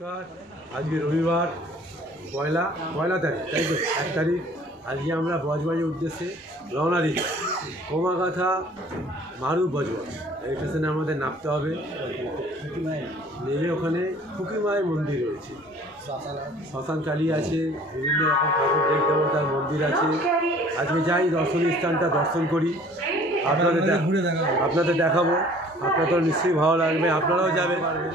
নমস্কার। আজকে রবিবার পয়লা তারিখ, তাই তো 1 তারিখ। আজকে আমরা বজবাজের উদ্দেশ্যে রওনা দিচ্ছি। কোমাগাথা মারু বজবাজ এই স্টেশনে আমাদের নামতে হবে। নেমে ওখানে খুকি মায়ের মন্দির রয়েছে, শ্মশান কালী আছে, বিভিন্ন রকম ঠাকুর দেব দেবতার মন্দির আছে। আজকে যাই দর্শনীয় স্থানটা দর্শন করি, আপনাদের দেখাবো। আপনাদের নিশ্চয়ই ভালো লাগবে, আপনারাও যাবেন পারবেন।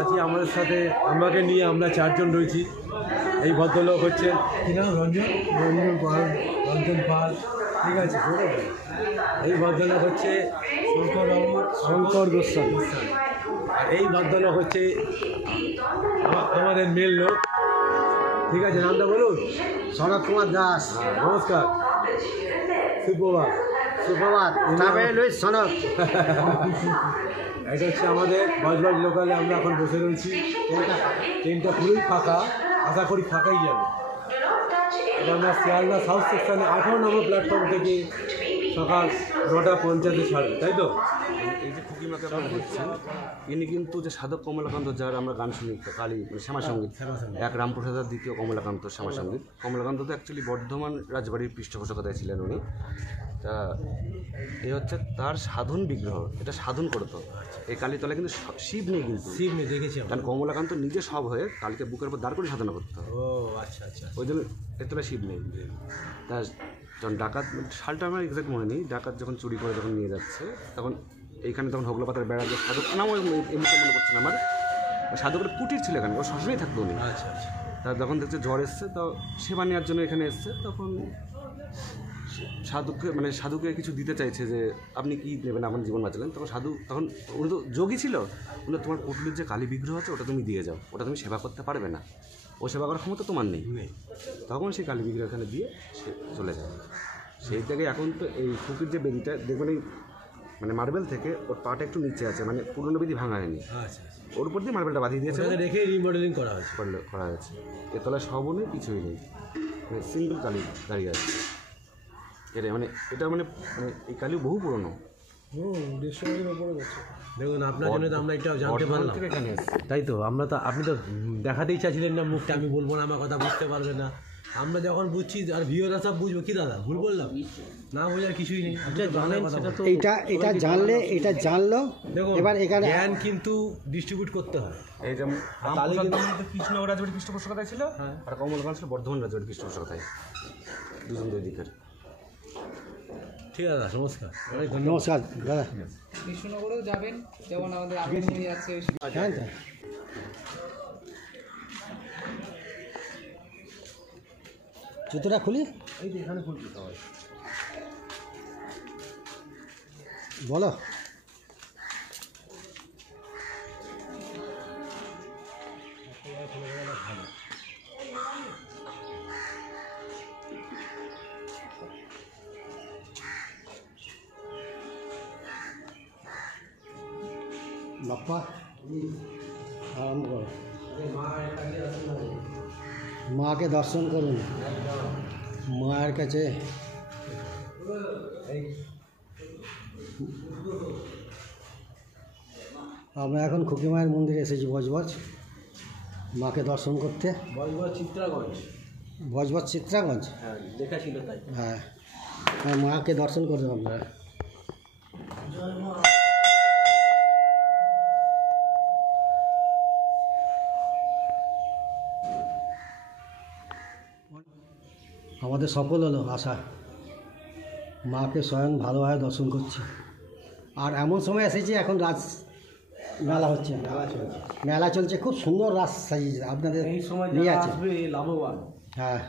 আজকে আমাদের সাথে আমাকে নিয়ে আমরা 4 জন রয়েছি। এই ভদ্রলোক হচ্ছেন রঞ্জন পাল, ঠিক আছে। এই ভদ্রলোক হচ্ছে শঙ্কর গোস্বামী, আর এই ভদ্রলোক হচ্ছে আমাদের মেল লোক, ঠিক আছে। নামটা বলুন। শরৎ কুমার দাস। নমস্কার, সুপ্রভাত। সনদ। এটা হচ্ছে আমাদের বজবাজ লোকালে আমরা এখন বসে রয়েছি। ট্রেনটা পুরোই ফাঁকা, আশা করি ফাঁকাই যাবে। এটা আমরা শিয়ালদা সাউথ সেকশনে 18 নম্বর প্ল্যাটফর্ম থেকে সকাল 9:50 ছাড়বে, তাই তো। এই যে খুকিমাকে আপনারা দেখছেন, ইনি কিন্তু যে সাধক কমলাকান্ত, যার আমরা গান শুনি কালী শ্যামাসঙ্গীত, এক রামপ্রসাদের দ্বিতীয় কমলাকান্ত শ্যামাসঙ্গীত। কমলাকান্ত তো অ্যাকচুয়ালি বর্ধমান রাজবাড়ির পৃষ্ঠপোষকতায় ছিলেন উনি। তা এই হচ্ছে তার সাধন বিগ্রহ, এটা সাধন করতো। এই কালীতলায় কিন্তু শিব নেই, কিন্তু শিব নেই, দেখেছি। কারণ কমলাকান্ত নিজে সব হয়ে কালীকে বুকের উপর দাঁড় করে সাধনা করতো। ও আচ্ছা আচ্ছা। ওই জন্য এর তলায় শিব নেই। তা যখন ডাকাত, সালটা আমার এক্সাক্ট মনে নেই, ডাকাত যখন চুরি করে যখন নিয়ে যাচ্ছে, তখন এইখানে তখন হোগলা পাতার বেড়া যে সাধক নাম এই মুহূর্তে মনে করছে না আমার, সাধকের কুটির ছিল এখানে, ও শ্মশানেই থাকতো উনি। আচ্ছা আচ্ছা। তার যখন দেখছে জ্বর এসছে, তো সেবা নেওয়ার জন্য এখানে এসছে, তখন সাধুকে কিছু দিতে চাইছে যে আপনি কি নেবেন, আমার জীবন বাঁচালেন। তখন সাধু, তখন উনি তো যোগী ছিল, উনি তোমার পুটলির যে কালী বিগ্রহ আছে ওটা তুমি দিয়ে যাও, ওটা তুমি সেবা করতে পারবে না, ও সেবা করার ক্ষমতা তোমার নেই। তখন সেই কালী বিগ্রহ এখানে দিয়ে সে চলে যায়। সেই থেকে এখন তো এই খুকির যে বেদিটা দেখবেন, এই মার্বেল থেকে ওর পাটা একটু নিচে আছে, পুরনো বেদি ভাঙা হয়নি। আচ্ছা, ওর উপর দিয়ে মার্বেলটা বাঁধিয়ে দিয়েছে, রেখে রিমডেলিং করা হয়েছে। এর তলায় সবও নেই, কিছুই নেই, সিঙ্গল কালী দাঁড়িয়ে আছে। এটা এটা এই কালী বহু পুরনো। দেখুন, আপনার জন্য তো আমরা এটা জানতে পারলাম, তাই তো। আপনি তো দেখাতেই চাইছিলেন না মুখটা, আমি বলবো না, আমার কথা বুঝতে পারবে না। আমরা যখন বুঝছি আর ভিউয়াররা সব বুঝবো। কি দাদা ভুল বললাম? না বোঝার কিছুই নেই। এটা জানলো। দেখুন, এবার এখানে জ্ঞান কিন্তু ডিস্ট্রিবিউট করতে হয়। এই যেমন কৃষ্ণ রাজবাড়ির পৃষ্ঠপোষকতায় ছিল, আর কমলগঞ্জ ছিল বর্ধমান রাজবাড়ির পৃষ্ঠপোষকতায়, দুজন দুই দিকের। ঠিক আছে দাদা, নমস্কার। নমস্কার দাদা। কৃষ্ণনগরেও যাবেন, যেমন আমাদের আগুনমণি আছে। হ্যাঁ, জুতোটা খুলি। এই যে এখানে খুলছি সবাই। বলো। বাপ্পা আরম্ভ করো। মাকে দর্শন করুন। মায়ের কাছে আমরা এখন খুকি মায়ের মন্দিরে এসেছি, বজবজ মাকে দর্শন করতে। বজবজ চিত্রাগঞ্জ, হ্যাঁ, লেখা ছিল তাই। হ্যাঁ, মাকে দর্শন করবেন আপনারা। আমাদের সফল হলো আশা, মাকে স্বয়ং ভালোভাবে দর্শন করছি। আর এমন সময় এসেছি, এখন রাজ মেলা হচ্ছে, মেলা চলছে, খুব সুন্দর রাস সাজিয়েছে, আপনাদের নিয়ে আছে লাভবান। হ্যাঁ,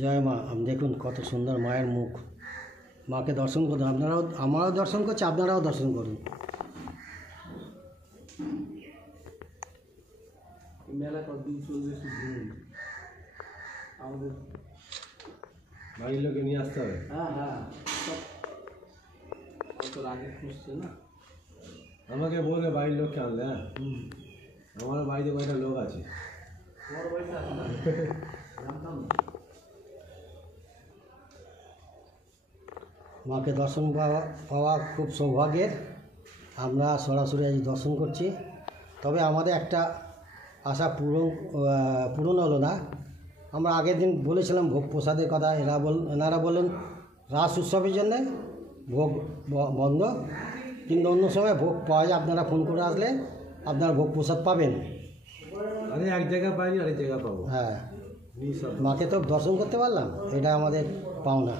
জয় মা। দেখুন কত সুন্দর মায়ের মুখ। মাকে দর্শন করুন আপনারাও, আমরাও দর্শন করছি, আপনারাও দর্শন করুন। মেলা কতদিন চলবে আমাদের বাড়ির লোকে নিয়ে আসতে হবে। হ্যাঁ হ্যাঁ, আগে খুঁজছে না, আমাকে বলবে বাড়ির লোককে আনলে। হ্যাঁ, আমার বাড়িতে কয়েকটা লোক আছে। তোমার বাড়িতে আছে না? জানতাম না। মাকে দর্শন পাওয়া পাওয়া খুব সৌভাগ্যের। আমরা সরাসরি আজ দর্শন করছি। তবে আমাদের একটা আশা পূরণ হলো না। আমরা আগের দিন বলেছিলাম ভোগ প্রসাদের কথা, এনারা বললেন রাস উৎসবের জন্যে ভোগ বন্ধ, কিন্তু অন্য সময় ভোগ পাওয়া যায়। আপনারা ফোন করে আসলে আপনারা ভোগ প্রসাদ পাবেন। আমি এক জায়গা পাইনি, আরেক জায়গা পাবো। হ্যাঁ, মাকে তো দর্শন করতে পারলাম, এটা আমাদের পাওনা।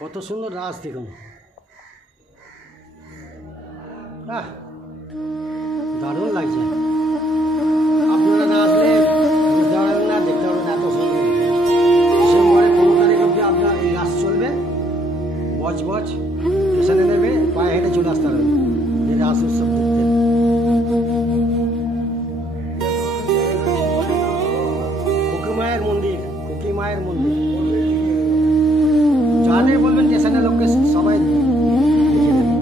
কত সুন্দর রাস দেখুন। দারুণ লাগছে। আপনারা না আসলে বুঝতে পারবেন না, দেখতে পারবেন না, এত সুন্দর। ডিসেম্বরের 15 তারিখ অবধি আপনার এই রাস চলবে। বজ স্টেশনে নেবে, পায়ে হেঁটে চলে আসতে হবে এই রাস উৎসব দেখতে। খুকি মায়ের মন্দির যাদের বলবেন স্টেশনের লোককে সবাই দেখিয়ে দেবে।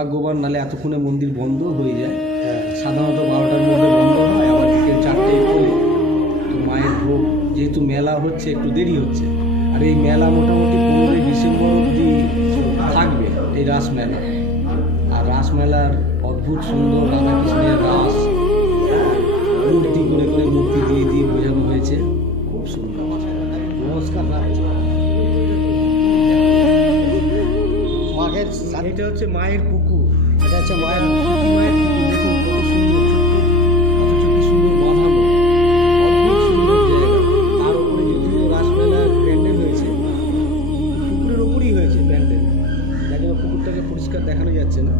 সৌভাগ্যবান, নাহলে এতক্ষণে মন্দির বন্ধ হয়ে যায়। সাধারণত 12টার মধ্যে বন্ধ হয়, আবার বিকেল 4টায় খোলে। তো মায়ের ভোগ যেহেতু মেলা হচ্ছে একটু দেরি হচ্ছে, আর এই মেলা মোটামুটি 15ই ডিসেম্বর অবধি থাকবে এই রাসমেলা। আর রাসমেলার অদ্ভুত সুন্দর রাধাকৃষ্ণের রাস, মূর্তি করে করে মূর্তি দিয়ে দিয়ে বোঝানো হয়েছে, খুব সুন্দর। নমস্কার রাখছি। মাঘের এটা হচ্ছে মায়ের পুকুর, এটা হচ্ছে মায়ের মায়ের পুকুর। দেখুন কত সুন্দর, ছোট্ট অথচ কি সুন্দর বাঁধানো, অদ্ভুত সুন্দর জায়গা। তার উপরে যদিও রাসমেলার প্যান্ডেল হয়েছে, পুকুরের ওপরই হয়েছে প্যান্ডেল, যার জন্য পুকুরটাকে পরিষ্কার দেখানো যাচ্ছে না।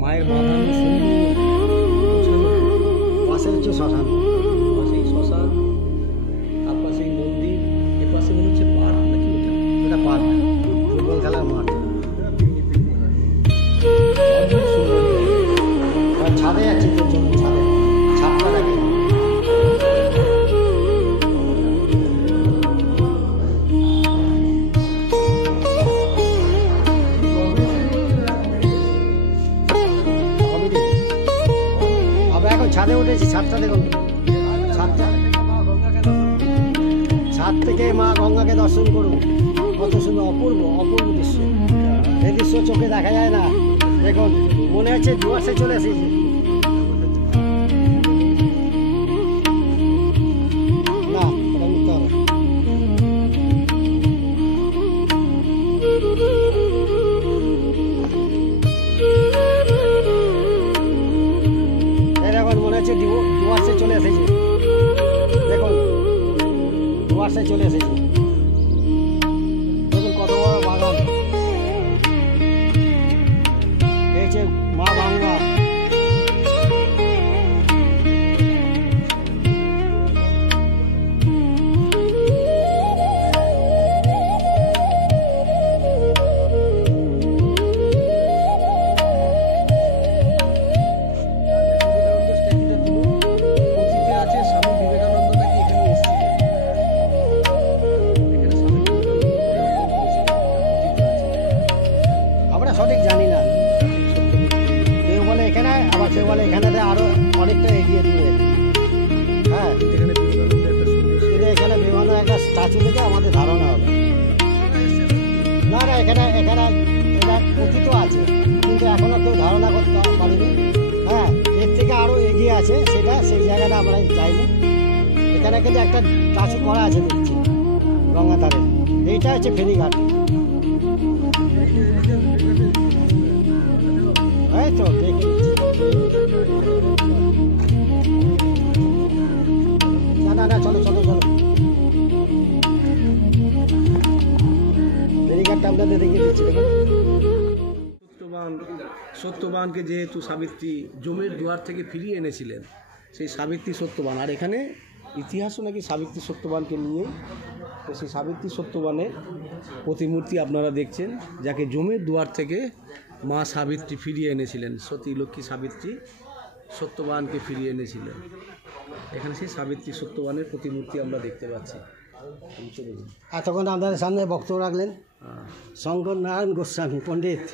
মায়ের বাঁধানো সুন্দর গোছানো পুকুর। পাশে হচ্ছে শ্মশান। পাশেই শ্মশান, তার পাশেই মন্দির, এ পাশে মনে হচ্ছে পার্ক নাকি ওটা? এটা পার্ক, ফুটবল খেলার মাঠ। অদ্ভুত সুন্দর জায়গা। আর ছাদে যাচ্ছি তোর জন্য, ছাদটা দেখে। আমরা এখন ছাদে উঠেছি, ছাদটা দেখুন। ছাদ থেকে মা গঙ্গাকে দর্শন করুন, কত সুন্দর, অপূর্ব অপূর্ব দৃশ্য। এই দৃশ্য চোখে দেখা যায় না। দেখুন মনে হচ্ছে ডুয়ার্সে চলে এসেছি। না, ওটা উঠতে হবে। এই দেখুন মনে হচ্ছে ডুয়ার্সে চলে এসেছি। দেখুন ডুয়ার্সে চলে এসেছি। দেখুন কত বড় বাগান। এই যে মা বাংলা। অতীতে আছে স্বামী বিবেকানন্দ নাকি এখানে এসেছিলেন। এখানে স্বামী বিবেকানন্দ অতীতে আছে। আমরা সঠিক জানি না, কেউ বলে এখানে, আবার কেউ বলে এখানে আরো অনেকটা এগিয়ে দূরে। হ্যাঁ, এখানে বিবেকানন্দের একটা সুন্দর শুধু এখানে বিভিন্ন একটা স্ট্যাচু থেকে আমাদের ধারণা হবে। না না, এখানে এটা অতীত আছে, কিন্তু এখনো কেউ ধারণা করতে পারেনি। হ্যাঁ, এর থেকে আরো এগিয়ে আছে, সেই জায়গাটা আমরা যাইনি। এখানে কিন্তু একটা স্ট্যাচু করা আছে দেখছি গঙ্গা ধারে। এইটা হচ্ছে ফেরিঘাট। এই তো দেখে নিচ্ছি। না, চলো চলো চলো। ফেরিঘাটটা আপনাদের দেখিয়ে দিচ্ছি, দেখুন। সত্যবানকে যেহেতু সাবিত্রী জমের দুয়ার থেকে ফিরিয়ে এনেছিলেন, সেই সাবিত্রী সত্যবান। আর এখানে ইতিহাসও নাকি সাবিত্রী সত্যবানকে নিয়ে। তো সেই সাবিত্রী সত্যবানের প্রতিমূর্তি আপনারা দেখছেন, যাকে জমের দুয়ার থেকে মা সাবিত্রী ফিরিয়ে এনেছিলেন। সতী লক্ষ্মী সাবিত্রী সত্যবানকে ফিরিয়ে এনেছিলেন। এখানে সেই সাবিত্রী সত্যবানের প্রতিমূর্তি আমরা দেখতে পাচ্ছি। এতক্ষণ আপনাদের সামনে বক্তব্য রাখলেন শঙ্কর নারায়ণ গোস্বামী পণ্ডিত।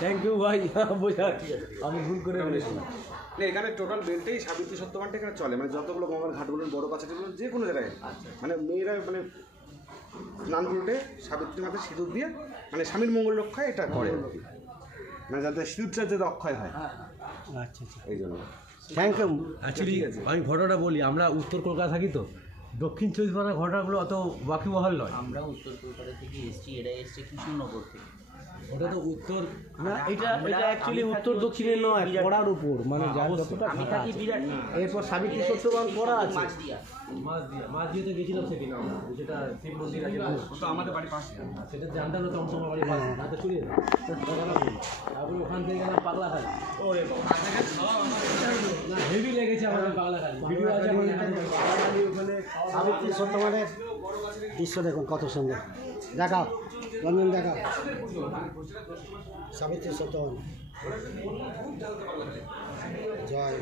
থ্যাংক ইউ ভাই, বোঝার আমি ভুল করে বলেছি। না, এখানে টোটাল বেলটাই সাবিত্রী সত্যবানটা এখানে চলে, মানে যতগুলো গঙ্গার ঘাটগুলো বড় কাছাকাছিগুলো যে কোনো জায়গায়, মানে মেয়েরা মানে স্নান করতে সাবিত্রী মাথায় সিঁদুর দিয়ে মানে স্বামীর মঙ্গল রক্ষায় এটা করে আর কি, মানে যাতে সিঁদুরটা যাতে অক্ষয় হয়, আচ্ছা আচ্ছা, এই জন্য। Thank you. অ্যাকচুয়ালি আমি ঘটনাটা বলি, আমরা উত্তর কলকাতা থাকি, তো দক্ষিণ চব্বিশ পরগনার ঘটনাগুলো অত ওয়াকিবহাল নয়। আমরা উত্তর কলকাতা থেকে এসেছি, এরা এসছে কৃষ্ণনগর থেকে। ওটা তো উত্তর না, এটা অ্যাকচুয়ালি উত্তর দক্ষিণে নয়, পড়ার উপর, মানে যার যতটা আমি ঘাটা থাকি আছে। বিরাট। এরপর সাবিত্রী সত্যবান পড়া আছে। মাছদিয়া। মাছ দিয়ে তো গেছিলাম সেদিন আমরা, যেটা শিব মন্দির আছে, তো আমাদের বাড়ির পাশে সেটা জানতাম না, চমচমা বাড়ির পাশে রাতে চলে যেতাম। তারপরে ওখান থেকে গেলাম পাগলাখালি। না, হেভি লেগেছে আমাদের পাগলাখালি, ভিডিও আছে আমাদের কাছে। ওখানে সাবিত্রী সত্যবানের দৃশ্য দেখুন কত সুন্দর। দেখাও। রঞ্জন দেখা সাবিত্রী সত্যবান জয়